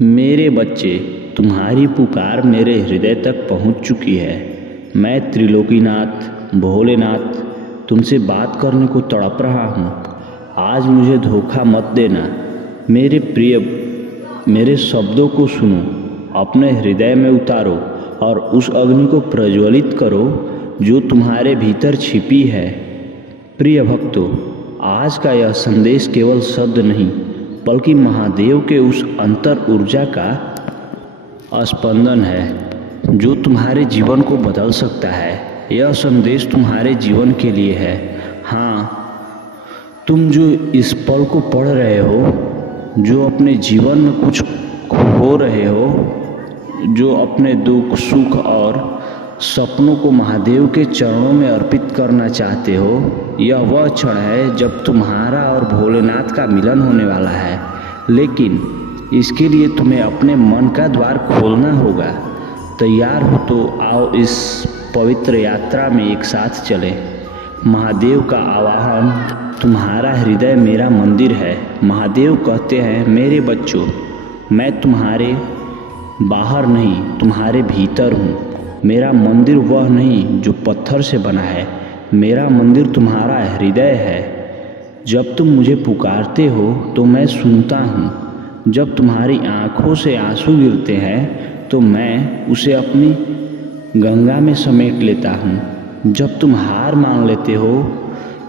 मेरे बच्चे, तुम्हारी पुकार मेरे हृदय तक पहुंच चुकी है। मैं त्रिलोकीनाथ भोलेनाथ तुमसे बात करने को तड़प रहा हूँ। आज मुझे धोखा मत देना। मेरे प्रिय, मेरे शब्दों को सुनो, अपने हृदय में उतारो और उस अग्नि को प्रज्वलित करो जो तुम्हारे भीतर छिपी है। प्रिय भक्तों, आज का यह संदेश केवल शब्द नहीं बल्कि महादेव के उस अंतर ऊर्जा का स्पंदन है जो तुम्हारे जीवन को बदल सकता है। यह संदेश तुम्हारे जीवन के लिए है। हाँ, तुम जो इस पल को पढ़ रहे हो, जो अपने जीवन में कुछ खो रहे हो, जो अपने दुख सुख और सपनों को महादेव के चरणों में अर्पित करना चाहते हो, यह वह क्षण है जब तुम्हारा और भोलेनाथ का मिलन होने वाला है। लेकिन इसके लिए तुम्हें अपने मन का द्वार खोलना होगा। तैयार हो तो आओ इस पवित्र यात्रा में एक साथ चलें। महादेव का आवाहन, तुम्हारा हृदय मेरा मंदिर है। महादेव कहते हैं, मेरे बच्चों, मैं तुम्हारे बाहर नहीं, तुम्हारे भीतर हूँ। मेरा मंदिर वह नहीं जो पत्थर से बना है, मेरा मंदिर तुम्हारा हृदय है। जब तुम मुझे पुकारते हो तो मैं सुनता हूँ। जब तुम्हारी आँखों से आंसू गिरते हैं तो मैं उसे अपनी गंगा में समेट लेता हूँ। जब तुम हार मान लेते हो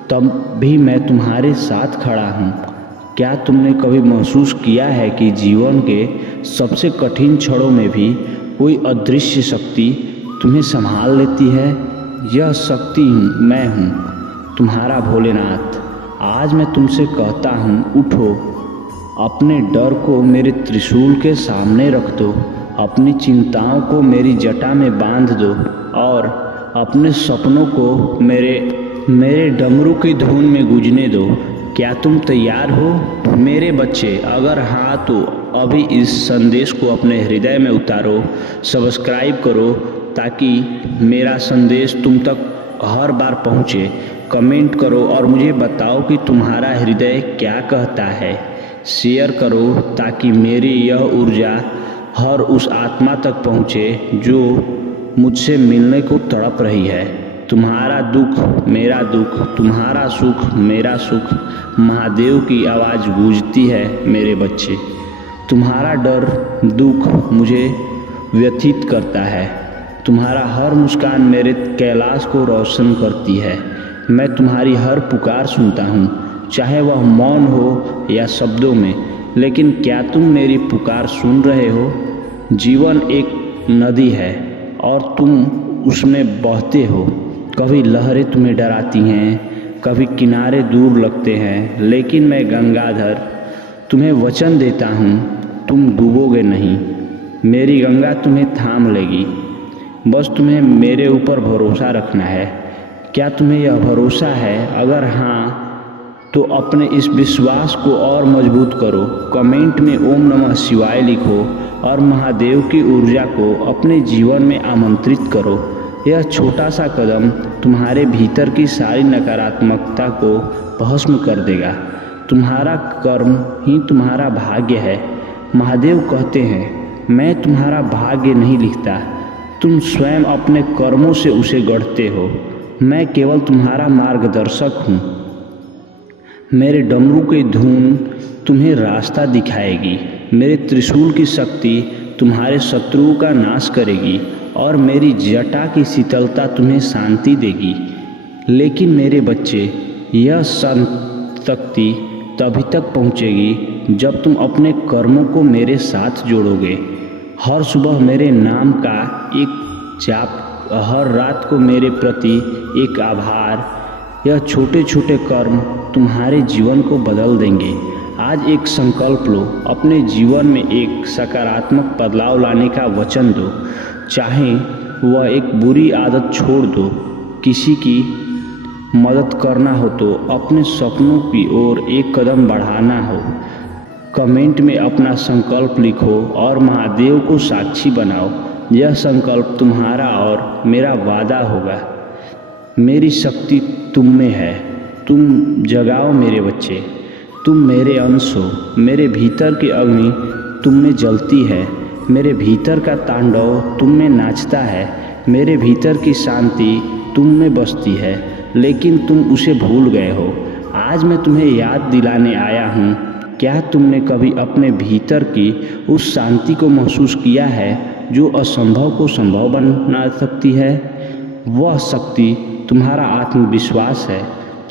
तब भी मैं तुम्हारे साथ खड़ा हूँ। क्या तुमने कभी महसूस किया है कि जीवन के सबसे कठिन क्षणों में भी कोई अदृश्य शक्ति तुम्हें संभाल लेती है? यह शक्ति मैं हूँ, तुम्हारा भोलेनाथ। आज मैं तुमसे कहता हूँ, उठो, अपने डर को मेरे त्रिशूल के सामने रख दो, अपनी चिंताओं को मेरी जटा में बांध दो और अपने सपनों को मेरे डमरू की धुन में गूंजने दो। क्या तुम तैयार हो मेरे बच्चे? अगर हाँ तो अभी इस संदेश को अपने हृदय में उतारो, सब्सक्राइब करो ताकि मेरा संदेश तुम तक हर बार पहुँचे। कमेंट करो और मुझे बताओ कि तुम्हारा हृदय क्या कहता है। शेयर करो ताकि मेरी यह ऊर्जा हर उस आत्मा तक पहुँचे जो मुझसे मिलने को तड़प रही है। तुम्हारा दुख मेरा दुख, तुम्हारा सुख मेरा सुख। महादेव की आवाज़ गूंजती है मेरे बच्चे। तुम्हारा डर दुख मुझे व्यथित करता है। तुम्हारा हर मुस्कान मेरे कैलाश को रोशन करती है। मैं तुम्हारी हर पुकार सुनता हूँ, चाहे वह मौन हो या शब्दों में। लेकिन क्या तुम मेरी पुकार सुन रहे हो? जीवन एक नदी है और तुम उसमें बहते हो। कभी लहरें तुम्हें डराती हैं, कभी किनारे दूर लगते हैं, लेकिन मैं गंगाधर तुम्हें वचन देता हूँ, तुम डूबोगे नहीं। मेरी गंगा तुम्हें थाम लेगी। बस तुम्हें मेरे ऊपर भरोसा रखना है। क्या तुम्हें यह भरोसा है? अगर हाँ तो अपने इस विश्वास को और मजबूत करो। कमेंट में ओम नमः शिवाय लिखो और महादेव की ऊर्जा को अपने जीवन में आमंत्रित करो। यह छोटा सा कदम तुम्हारे भीतर की सारी नकारात्मकता को भस्म कर देगा। तुम्हारा कर्म ही तुम्हारा भाग्य है। महादेव कहते हैं, मैं तुम्हारा भाग्य नहीं लिखता, तुम स्वयं अपने कर्मों से उसे गढ़ते हो। मैं केवल तुम्हारा मार्गदर्शक हूँ। मेरे डमरू की धुन तुम्हें रास्ता दिखाएगी। मेरे त्रिशूल की शक्ति तुम्हारे शत्रुओं का नाश करेगी और मेरी जटा की शीतलता तुम्हें शांति देगी। लेकिन मेरे बच्चे, यह शक्ति तभी तक पहुँचेगी जब तुम अपने कर्मों को मेरे साथ जोड़ोगे। हर सुबह मेरे नाम का एक जाप, हर रात को मेरे प्रति एक आभार। यह छोटे छोटे कर्म तुम्हारे जीवन को बदल देंगे। आज एक संकल्प लो, अपने जीवन में एक सकारात्मक बदलाव लाने का वचन दो। चाहे वह एक बुरी आदत छोड़ दो, किसी की मदद करना हो तो अपने सपनों की ओर एक कदम बढ़ाना हो। कमेंट में अपना संकल्प लिखो और महादेव को साक्षी बनाओ। यह संकल्प तुम्हारा और मेरा वादा होगा। मेरी शक्ति तुम में है, तुम जगाओ मेरे बच्चे। तुम मेरे अंश हो, मेरे भीतर की अग्नि तुम में जलती है, मेरे भीतर का तांडव तुम में नाचता है, मेरे भीतर की शांति तुम में बसती है, लेकिन तुम उसे भूल गए हो। आज मैं तुम्हें याद दिलाने आया हूँ, क्या तुमने कभी अपने भीतर की उस शांति को महसूस किया है जो असंभव को संभव बना सकती है? वह शक्ति तुम्हारा आत्मविश्वास है,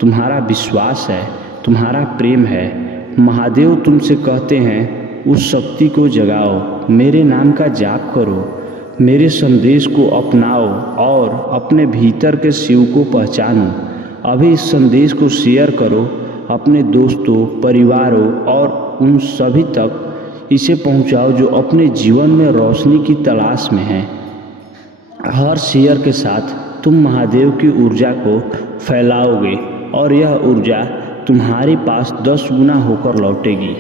तुम्हारा विश्वास है, तुम्हारा प्रेम है। महादेव तुमसे कहते हैं, उस शक्ति को जगाओ, मेरे नाम का जाप करो, मेरे संदेश को अपनाओ और अपने भीतर के शिव को पहचानो। अभी इस संदेश को शेयर करो अपने दोस्तों, परिवारों और उन सभी तक इसे पहुंचाओ जो अपने जीवन में रोशनी की तलाश में हैं। हर शेयर के साथ तुम महादेव की ऊर्जा को फैलाओगे और यह ऊर्जा तुम्हारे पास 10 गुना होकर लौटेगी।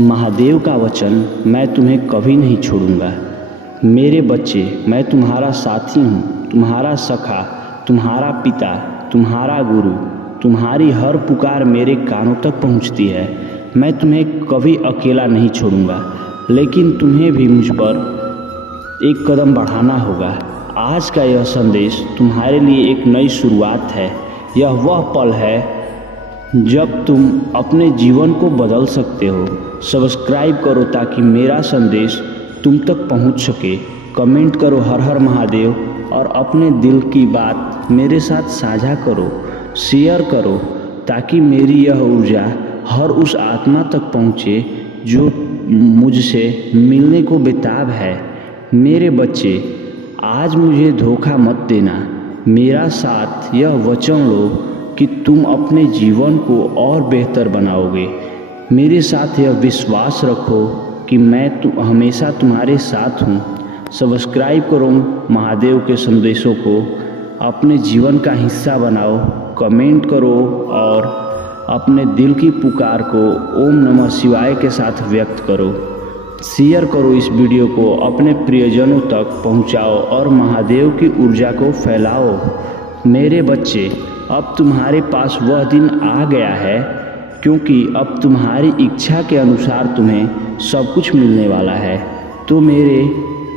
महादेव का वचन, मैं तुम्हें कभी नहीं छोड़ूंगा। मेरे बच्चे, मैं तुम्हारा साथी हूँ, तुम्हारा सखा, तुम्हारा पिता, तुम्हारा गुरु। तुम्हारी हर पुकार मेरे कानों तक पहुँचती है। मैं तुम्हें कभी अकेला नहीं छोड़ूंगा, लेकिन तुम्हें भी मुझ पर एक कदम बढ़ाना होगा। आज का यह संदेश तुम्हारे लिए एक नई शुरुआत है। यह वह पल है जब तुम अपने जीवन को बदल सकते हो। सब्सक्राइब करो ताकि मेरा संदेश तुम तक पहुंच सके। कमेंट करो हर हर महादेव और अपने दिल की बात मेरे साथ साझा करो। शेयर करो ताकि मेरी यह ऊर्जा हर उस आत्मा तक पहुंचे जो मुझसे मिलने को बेताब है। मेरे बच्चे, आज मुझे धोखा मत देना। मेरा साथ यह वचन लो कि तुम अपने जीवन को और बेहतर बनाओगे। मेरे साथ यह विश्वास रखो कि मैं हमेशा तुम्हारे साथ हूँ। सब्सक्राइब करो महादेव के संदेशों को, अपने जीवन का हिस्सा बनाओ। कमेंट करो और अपने दिल की पुकार को ओम नमः शिवाय के साथ व्यक्त करो। शेयर करो इस वीडियो को, अपने प्रियजनों तक पहुंचाओ और महादेव की ऊर्जा को फैलाओ। मेरे बच्चे, अब तुम्हारे पास वह दिन आ गया है, क्योंकि अब तुम्हारी इच्छा के अनुसार तुम्हें सब कुछ मिलने वाला है। तो मेरे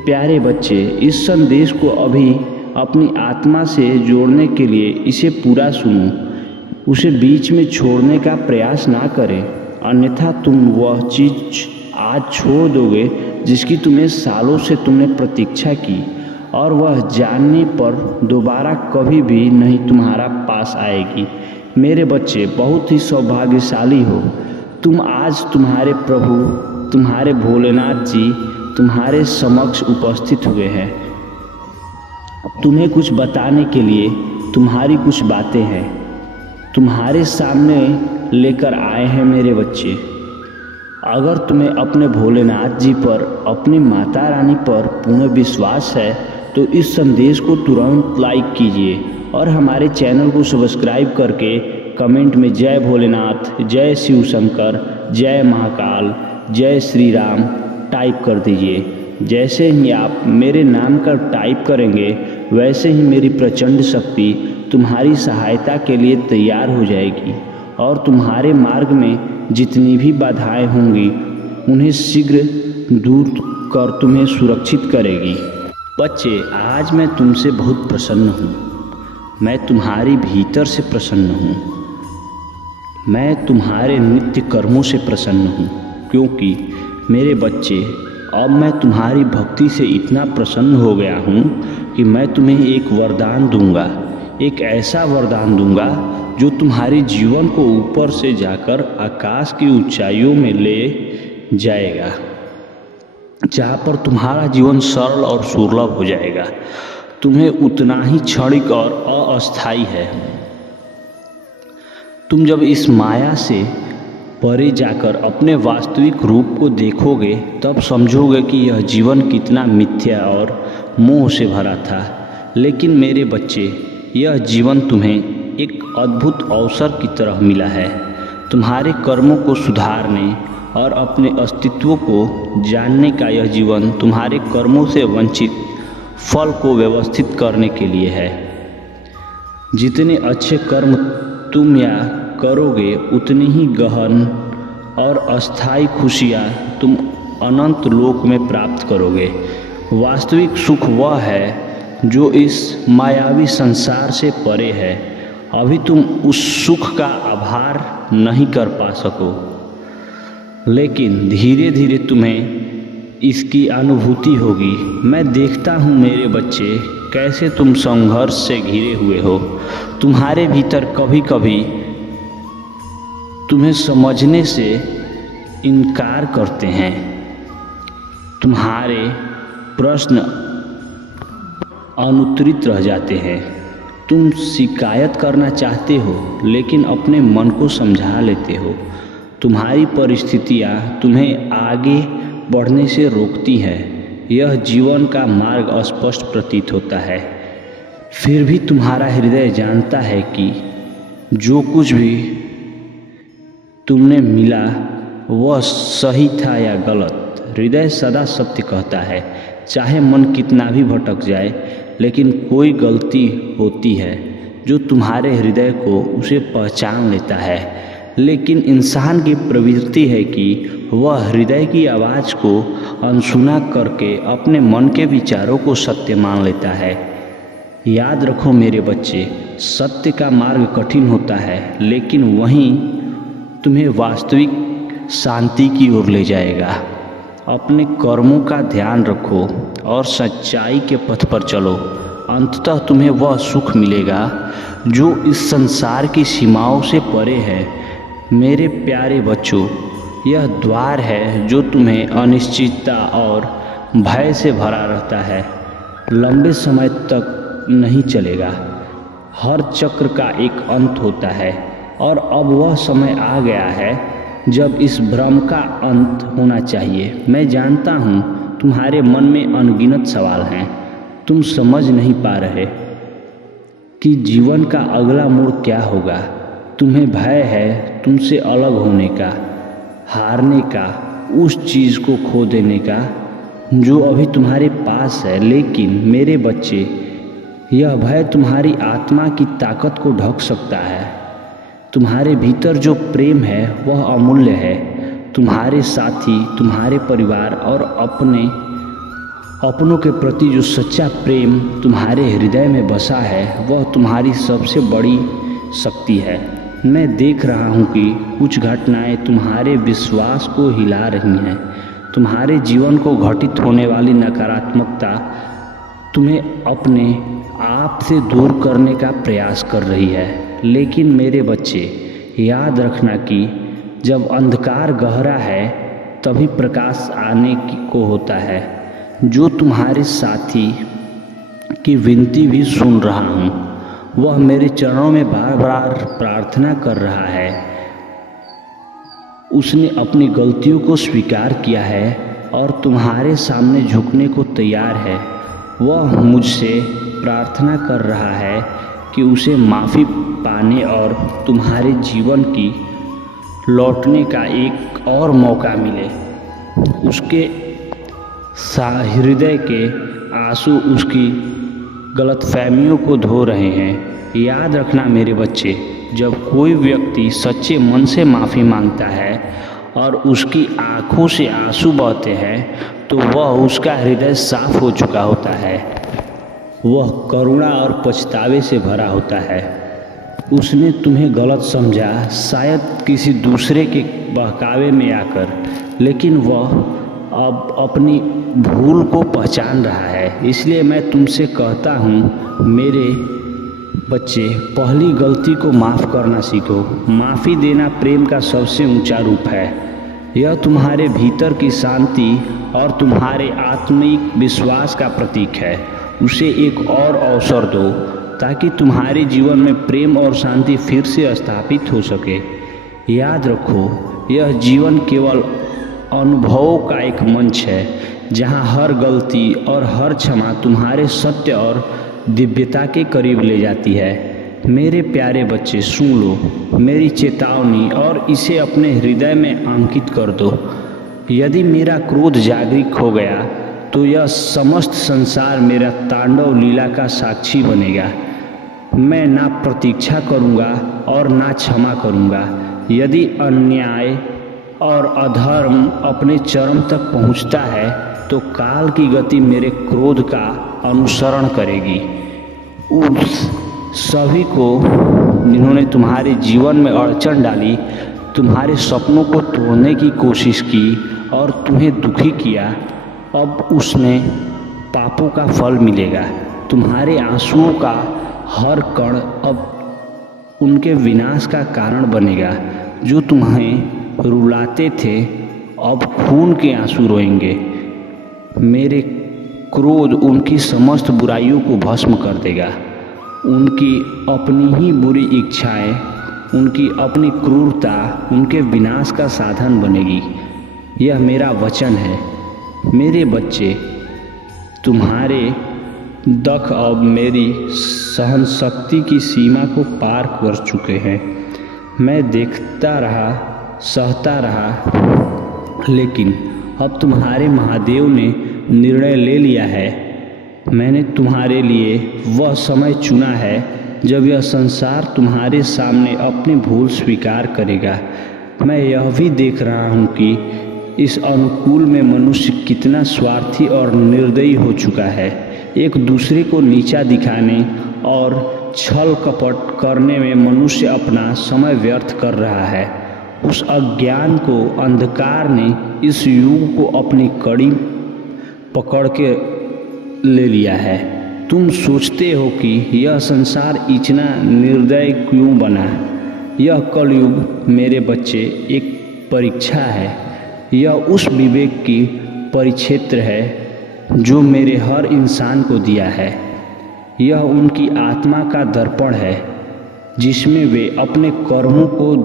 प्यारे बच्चे, इस संदेश को अभी अपनी आत्मा से जोड़ने के लिए इसे पूरा सुनो। उसे बीच में छोड़ने का प्रयास ना करें, अन्यथा तुम वह चीज़ आज छोड़ दोगे जिसकी तुम्हें सालों से तुमने प्रतीक्षा की, और वह जानने पर दोबारा कभी भी नहीं तुम्हारा पास आएगी। मेरे बच्चे, बहुत ही सौभाग्यशाली हो तुम। आज तुम्हारे प्रभु, तुम्हारे भोलेनाथ जी तुम्हारे समक्ष उपस्थित हुए हैं। तुम्हें कुछ बताने के लिए तुम्हारी कुछ बातें हैं, तुम्हारे सामने लेकर आए हैं मेरे बच्चे। अगर तुम्हें अपने भोलेनाथ जी पर, अपनी माता रानी पर पूर्ण विश्वास है तो इस संदेश को तुरंत लाइक कीजिए और हमारे चैनल को सब्सक्राइब करके कमेंट में जय भोलेनाथ, जय शिव शंकर, जय महाकाल, जय श्री राम टाइप कर दीजिए। जैसे ही आप मेरे नाम का टाइप करेंगे, वैसे ही मेरी प्रचंड शक्ति तुम्हारी सहायता के लिए तैयार हो जाएगी और तुम्हारे मार्ग में जितनी भी बाधाएं होंगी उन्हें शीघ्र दूर कर तुम्हें सुरक्षित करेगी। बच्चे, आज मैं तुमसे बहुत प्रसन्न हूँ। मैं तुम्हारी भीतर से प्रसन्न हूँ। मैं तुम्हारे नित्य कर्मों से प्रसन्न हूँ, क्योंकि मेरे बच्चे, अब मैं तुम्हारी भक्ति से इतना प्रसन्न हो गया हूँ कि मैं तुम्हें एक वरदान दूंगा। एक ऐसा वरदान दूंगा जो तुम्हारे जीवन को ऊपर से जाकर आकाश की ऊंचाइयों में ले जाएगा, जहाँ पर तुम्हारा जीवन सरल और सुलभ हो जाएगा। तुम्हें उतना ही क्षणिक और अस्थायी है। तुम जब इस माया से परे जाकर अपने वास्तविक रूप को देखोगे, तब समझोगे कि यह जीवन कितना मिथ्या और मोह से भरा था। लेकिन मेरे बच्चे, यह जीवन तुम्हें एक अद्भुत अवसर की तरह मिला है। तुम्हारे कर्मों को सुधारने और अपने अस्तित्व को जानने का यह जीवन तुम्हारे कर्मों से वंचित फल को व्यवस्थित करने के लिए है। जितने अच्छे कर्म तुम या करोगे, उतनी ही गहन और अस्थायी खुशियाँ तुम अनंत लोक में प्राप्त करोगे। वास्तविक सुख वह है जो इस मायावी संसार से परे है। अभी तुम उस सुख का आभार नहीं कर पा सको, लेकिन धीरे धीरे तुम्हें इसकी अनुभूति होगी। मैं देखता हूँ मेरे बच्चे, कैसे तुम संघर्ष से घिरे हुए हो। तुम्हारे भीतर कभी कभी तुम्हें समझने से इनकार करते हैं। तुम्हारे प्रश्न अनुत्तरित रह जाते हैं। तुम शिकायत करना चाहते हो, लेकिन अपने मन को समझा लेते हो। तुम्हारी परिस्थितियाँ तुम्हें आगे बढ़ने से रोकती है। यह जीवन का मार्ग अस्पष्ट प्रतीत होता है, फिर भी तुम्हारा हृदय जानता है कि जो कुछ भी तुमने मिला वह सही था या गलत। हृदय सदा सत्य कहता है, चाहे मन कितना भी भटक जाए। लेकिन कोई गलती होती है जो तुम्हारे हृदय को उसे पहचान लेता है। लेकिन इंसान की प्रवृत्ति है कि वह हृदय की आवाज़ को अनसुना करके अपने मन के विचारों को सत्य मान लेता है। याद रखो मेरे बच्चे, सत्य का मार्ग कठिन होता है, लेकिन वहीं तुम्हें वास्तविक शांति की ओर ले जाएगा। अपने कर्मों का ध्यान रखो और सच्चाई के पथ पर चलो। अंततः तुम्हें वह सुख मिलेगा जो इस संसार की सीमाओं से परे है। मेरे प्यारे बच्चों, यह द्वार है जो तुम्हें अनिश्चितता और भय से भरा रहता है। लंबे समय तक नहीं चलेगा। हर चक्र का एक अंत होता है और अब वह समय आ गया है जब इस भ्रम का अंत होना चाहिए। मैं जानता हूँ तुम्हारे मन में अनगिनत सवाल हैं। तुम समझ नहीं पा रहे कि जीवन का अगला मोड़ क्या होगा। तुम्हें भय है तुमसे अलग होने का, हारने का, उस चीज़ को खो देने का जो अभी तुम्हारे पास है। लेकिन मेरे बच्चे, यह भय तुम्हारी आत्मा की ताकत को ढक सकता है। तुम्हारे भीतर जो प्रेम है वह अमूल्य है। तुम्हारे साथी, तुम्हारे परिवार और अपनों के प्रति जो सच्चा प्रेम तुम्हारे हृदय में बसा है वह तुम्हारी सबसे बड़ी शक्ति है। मैं देख रहा हूँ कि कुछ घटनाएं तुम्हारे विश्वास को हिला रही हैं। तुम्हारे जीवन को घटित होने वाली नकारात्मकता तुम्हें अपने आप से दूर करने का प्रयास कर रही है। लेकिन मेरे बच्चे, याद रखना कि जब अंधकार गहरा है तभी प्रकाश आने को होता है। जो तुम्हारे साथी की विनती भी सुन रहा हूँ, वह मेरे चरणों में बार बार प्रार्थना कर रहा है। उसने अपनी गलतियों को स्वीकार किया है और तुम्हारे सामने झुकने को तैयार है। वह मुझसे प्रार्थना कर रहा है कि उसे माफ़ी पाने और तुम्हारे जीवन की लौटने का एक और मौका मिले। उसके हृदय के आंसू उसकी गलतफहमियों को धो रहे हैं। याद रखना मेरे बच्चे, जब कोई व्यक्ति सच्चे मन से माफ़ी मांगता है और उसकी आंखों से आंसू बहते हैं तो वह उसका हृदय साफ हो चुका होता है। वह करुणा और पछतावे से भरा होता है। उसने तुम्हें गलत समझा, शायद किसी दूसरे के बहकावे में आकर, लेकिन वह अब अपनी भूल को पहचान रहा है। इसलिए मैं तुमसे कहता हूँ मेरे बच्चे, पहली गलती को माफ़ करना सीखो। माफ़ी देना प्रेम का सबसे ऊंचा रूप है। यह तुम्हारे भीतर की शांति और तुम्हारे आत्मिक विश्वास का प्रतीक है। उसे एक और अवसर दो ताकि तुम्हारे जीवन में प्रेम और शांति फिर से स्थापित हो सके। याद रखो, यह जीवन केवल अनुभवों का एक मंच है जहाँ हर गलती और हर क्षमा तुम्हारे सत्य और दिव्यता के करीब ले जाती है। मेरे प्यारे बच्चे, सुन लो मेरी चेतावनी और इसे अपने हृदय में अंकित कर दो। यदि मेरा क्रोध जागृत हो गया तो यह समस्त संसार मेरा तांडव लीला का साक्षी बनेगा। मैं ना प्रतीक्षा करूँगा और ना क्षमा करूँगा। यदि अन्याय और अधर्म अपने चरम तक पहुंचता है तो काल की गति मेरे क्रोध का अनुसरण करेगी। उस सभी को जिन्होंने तुम्हारे जीवन में अड़चन डाली, तुम्हारे सपनों को तोड़ने की कोशिश की और तुम्हें दुखी किया, अब उसने पापों का फल मिलेगा। तुम्हारे आंसुओं का हर कण अब उनके विनाश का कारण बनेगा। जो तुम्हें रुलाते थे अब खून के आंसू रोएंगे। मेरे क्रोध उनकी समस्त बुराइयों को भस्म कर देगा। उनकी अपनी ही बुरी इच्छाएं, उनकी अपनी क्रूरता उनके विनाश का साधन बनेगी। यह मेरा वचन है। मेरे बच्चे, तुम्हारे दुख अब मेरी सहन शक्ति की सीमा को पार कर चुके हैं। मैं देखता रहा, सहता रहा, लेकिन अब तुम्हारे महादेव ने निर्णय ले लिया है। मैंने तुम्हारे लिए वह समय चुना है जब यह संसार तुम्हारे सामने अपनी भूल स्वीकार करेगा। मैं यह भी देख रहा हूँ कि इस अनुकूल में मनुष्य कितना स्वार्थी और निर्दयी हो चुका है। एक दूसरे को नीचा दिखाने और छल कपट करने में मनुष्य अपना समय व्यर्थ कर रहा है। उस अज्ञान को, अंधकार ने इस युग को अपनी कड़ी पकड़ के ले लिया है। तुम सोचते हो कि यह संसार इतना निर्दय क्यों बना। यह कलयुग मेरे बच्चे एक परीक्षा है। यह उस विवेक की परिक्षेत्र है जो मेरे हर इंसान को दिया है। यह उनकी आत्मा का दर्पण है जिसमें वे अपने कर्मों को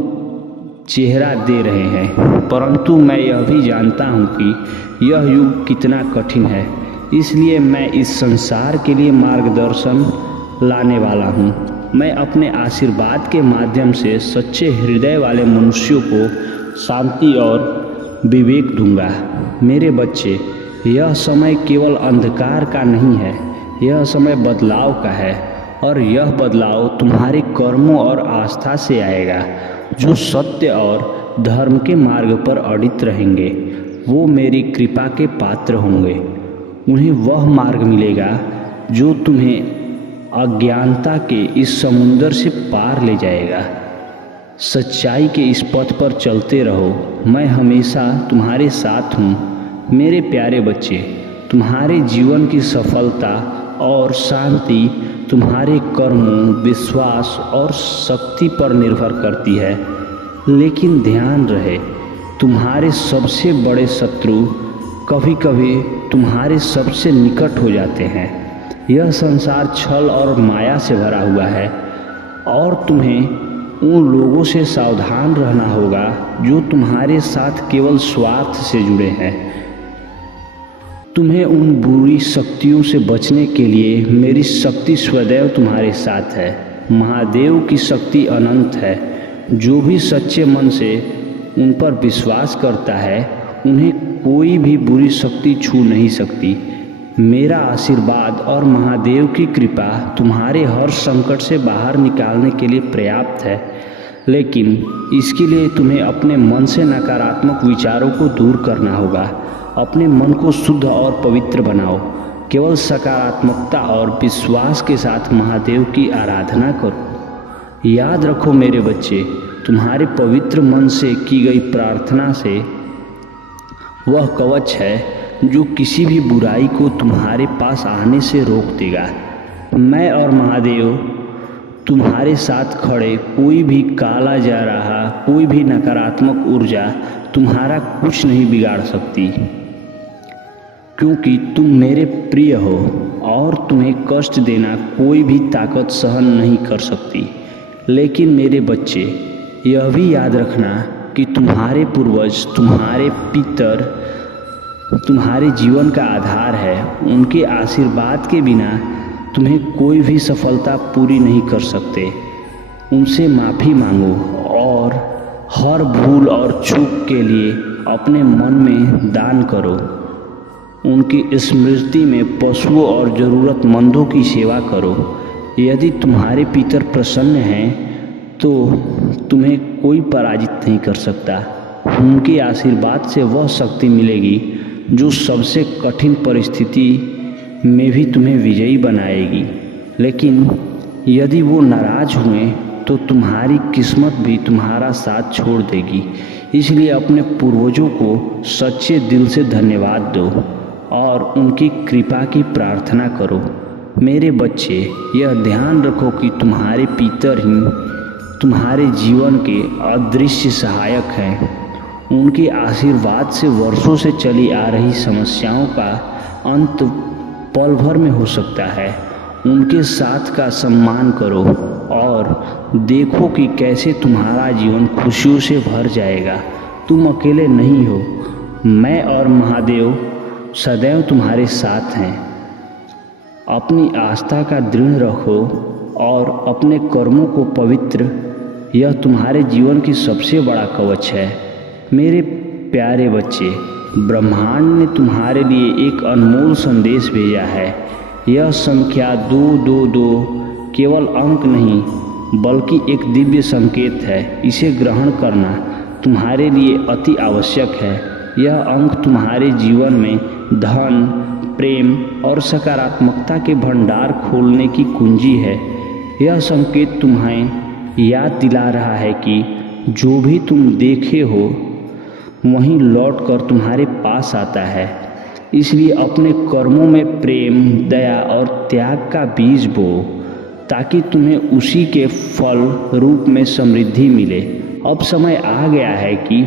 चेहरा दे रहे हैं। परंतु मैं यह भी जानता हूँ कि यह युग कितना कठिन है, इसलिए मैं इस संसार के लिए मार्गदर्शन लाने वाला हूँ। मैं अपने आशीर्वाद के माध्यम से सच्चे हृदय वाले मनुष्यों को शांति और विवेक दूंगा। मेरे बच्चे, यह समय केवल अंधकार का नहीं है, यह समय बदलाव का है। और यह बदलाव तुम्हारे कर्मों और आस्था से आएगा। जो सत्य और धर्म के मार्ग पर अडित रहेंगे वो मेरी कृपा के पात्र होंगे। उन्हें वह मार्ग मिलेगा जो तुम्हें अज्ञानता के इस समुंदर से पार ले जाएगा। सच्चाई के इस पथ पर चलते रहो। मैं हमेशा तुम्हारे साथ हूँ। मेरे प्यारे बच्चे, तुम्हारे जीवन की सफलता और शांति तुम्हारे कर्मों, विश्वास और शक्ति पर निर्भर करती है। लेकिन ध्यान रहे, तुम्हारे सबसे बड़े शत्रु कभी कभी तुम्हारे सबसे निकट हो जाते हैं। यह संसार छल और माया से भरा हुआ है और तुम्हें उन लोगों से सावधान रहना होगा जो तुम्हारे साथ केवल स्वार्थ से जुड़े हैं। तुम्हें उन बुरी शक्तियों से बचने के लिए मेरी शक्ति सदैव तुम्हारे साथ है। महादेव की शक्ति अनंत है। जो भी सच्चे मन से उन पर विश्वास करता है उन्हें कोई भी बुरी शक्ति छू नहीं सकती। मेरा आशीर्वाद और महादेव की कृपा तुम्हारे हर संकट से बाहर निकालने के लिए पर्याप्त है। लेकिन इसके लिए तुम्हें अपने मन से नकारात्मक विचारों को दूर करना होगा। अपने मन को शुद्ध और पवित्र बनाओ। केवल सकारात्मकता और विश्वास के साथ महादेव की आराधना करो। याद रखो मेरे बच्चे, तुम्हारे पवित्र मन से की गई प्रार्थना से वह कवच है जो किसी भी बुराई को तुम्हारे पास आने से रोक देगा। मैं और महादेव तुम्हारे साथ खड़े, कोई भी काला जा रहा, कोई भी नकारात्मक ऊर्जा तुम्हारा कुछ नहीं बिगाड़ सकती, क्योंकि तुम मेरे प्रिय हो और तुम्हें कष्ट देना कोई भी ताकत सहन नहीं कर सकती। लेकिन मेरे बच्चे, यह भी याद रखना कि तुम्हारे पूर्वज, तुम्हारे पितर तुम्हारे जीवन का आधार है। उनके आशीर्वाद के बिना तुम्हें कोई भी सफलता पूरी नहीं कर सकते। उनसे माफ़ी मांगो और हर भूल और चूक के लिए अपने मन में दान करो। उनकी स्मृति में पशुओं और ज़रूरतमंदों की सेवा करो। यदि तुम्हारे पितर प्रसन्न हैं तो तुम्हें कोई पराजित नहीं कर सकता। उनके आशीर्वाद से वह शक्ति मिलेगी जो सबसे कठिन परिस्थिति में भी तुम्हें विजयी बनाएगी। लेकिन यदि वो नाराज हुए तो तुम्हारी किस्मत भी तुम्हारा साथ छोड़ देगी। इसलिए अपने पूर्वजों को सच्चे दिल से धन्यवाद दो और उनकी कृपा की प्रार्थना करो। मेरे बच्चे, यह ध्यान रखो कि तुम्हारे पितर ही तुम्हारे जीवन के अदृश्य सहायक हैं। उनके आशीर्वाद से वर्षों से चली आ रही समस्याओं का अंत पल भर में हो सकता है। उनके साथ का सम्मान करो और देखो कि कैसे तुम्हारा जीवन खुशियों से भर जाएगा। तुम अकेले नहीं हो, मैं और महादेव सदैव तुम्हारे साथ हैं। अपनी आस्था का दृढ़ रखो और अपने कर्मों को पवित्र, यह तुम्हारे जीवन की सबसे बड़ा कवच है। मेरे प्यारे बच्चे, ब्रह्मांड ने तुम्हारे लिए एक अनमोल संदेश भेजा है। यह संख्या 222 केवल अंक नहीं बल्कि एक दिव्य संकेत है। इसे ग्रहण करना तुम्हारे लिए अति आवश्यक है। यह अंक तुम्हारे जीवन में धन, प्रेम और सकारात्मकता के भंडार खोलने की कुंजी है। यह संकेत तुम्हें याद दिला रहा है कि जो भी तुम देखे हो वहीं लौटकर तुम्हारे पास आता है। इसलिए अपने कर्मों में प्रेम, दया और त्याग का बीज बो ताकि तुम्हें उसी के फल रूप में समृद्धि मिले। अब समय आ गया है कि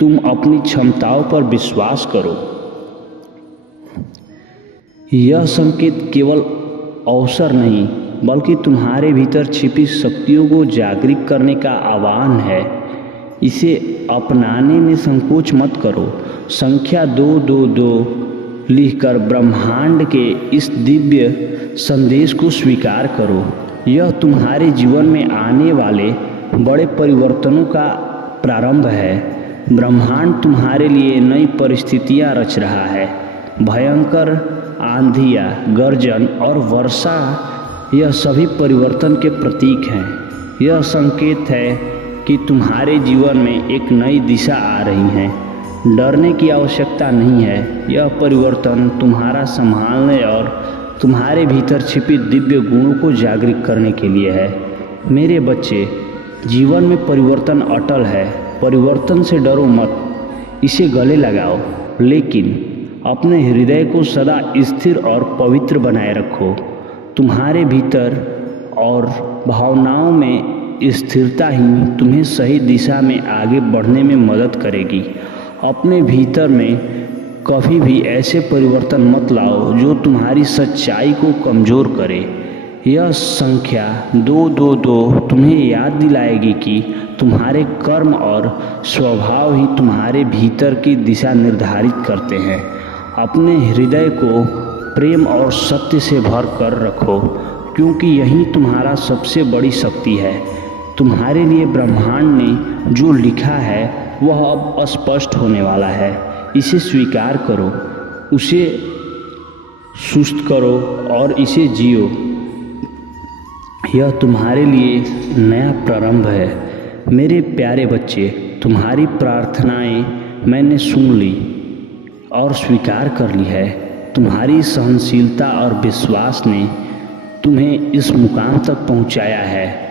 तुम अपनी क्षमताओं पर विश्वास करो। यह संकेत केवल अवसर नहीं बल्कि तुम्हारे भीतर छिपी शक्तियों को जागृत करने का आह्वान है। इसे अपनाने में संकोच मत करो। संख्या 222 लिखकर ब्रह्मांड के इस दिव्य संदेश को स्वीकार करो। यह तुम्हारे जीवन में आने वाले बड़े परिवर्तनों का प्रारंभ है। ब्रह्मांड तुम्हारे लिए नई परिस्थितियां रच रहा है। भयंकर आंधियाँ, गर्जन और वर्षा, यह सभी परिवर्तन के प्रतीक हैं। यह संकेत है कि तुम्हारे जीवन में एक नई दिशा आ रही है। डरने की आवश्यकता नहीं है। यह परिवर्तन तुम्हारा संभालने और तुम्हारे भीतर छिपी दिव्य गुणों को जागृत करने के लिए है। मेरे बच्चे, जीवन में परिवर्तन अटल है। परिवर्तन से डरो मत, इसे गले लगाओ, लेकिन अपने हृदय को सदा स्थिर और पवित्र बनाए रखो। तुम्हारे भीतर और भावनाओं में स्थिरता ही तुम्हें सही दिशा में आगे बढ़ने में मदद करेगी। अपने भीतर में कभी भी ऐसे परिवर्तन मत लाओ जो तुम्हारी सच्चाई को कमज़ोर करे। यह संख्या 222 तुम्हें याद दिलाएगी कि तुम्हारे कर्म और स्वभाव ही तुम्हारे भीतर की दिशा निर्धारित करते हैं। अपने हृदय को प्रेम और सत्य से भर कर रखो, क्योंकि यही तुम्हारा सबसे बड़ी शक्ति है। तुम्हारे लिए ब्रह्मांड ने जो लिखा है वह अब स्पष्ट होने वाला है। इसे स्वीकार करो, उसे सुस्त करो और इसे जियो। यह तुम्हारे लिए नया प्रारंभ है। मेरे प्यारे बच्चे, तुम्हारी प्रार्थनाएं मैंने सुन ली और स्वीकार कर ली है। तुम्हारी सहनशीलता और विश्वास ने तुम्हें इस मुकाम तक पहुंचाया है।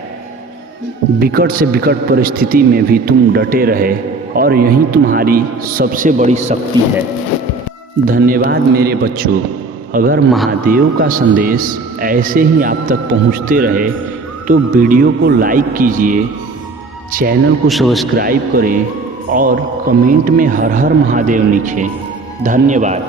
विकट से विकट परिस्थिति में भी तुम डटे रहे और यही तुम्हारी सबसे बड़ी शक्ति है। धन्यवाद मेरे बच्चों। अगर महादेव का संदेश ऐसे ही आप तक पहुंचते रहे तो वीडियो को लाइक कीजिए, चैनल को सब्सक्राइब करें और कमेंट में हर हर महादेव लिखें। धन्यवाद।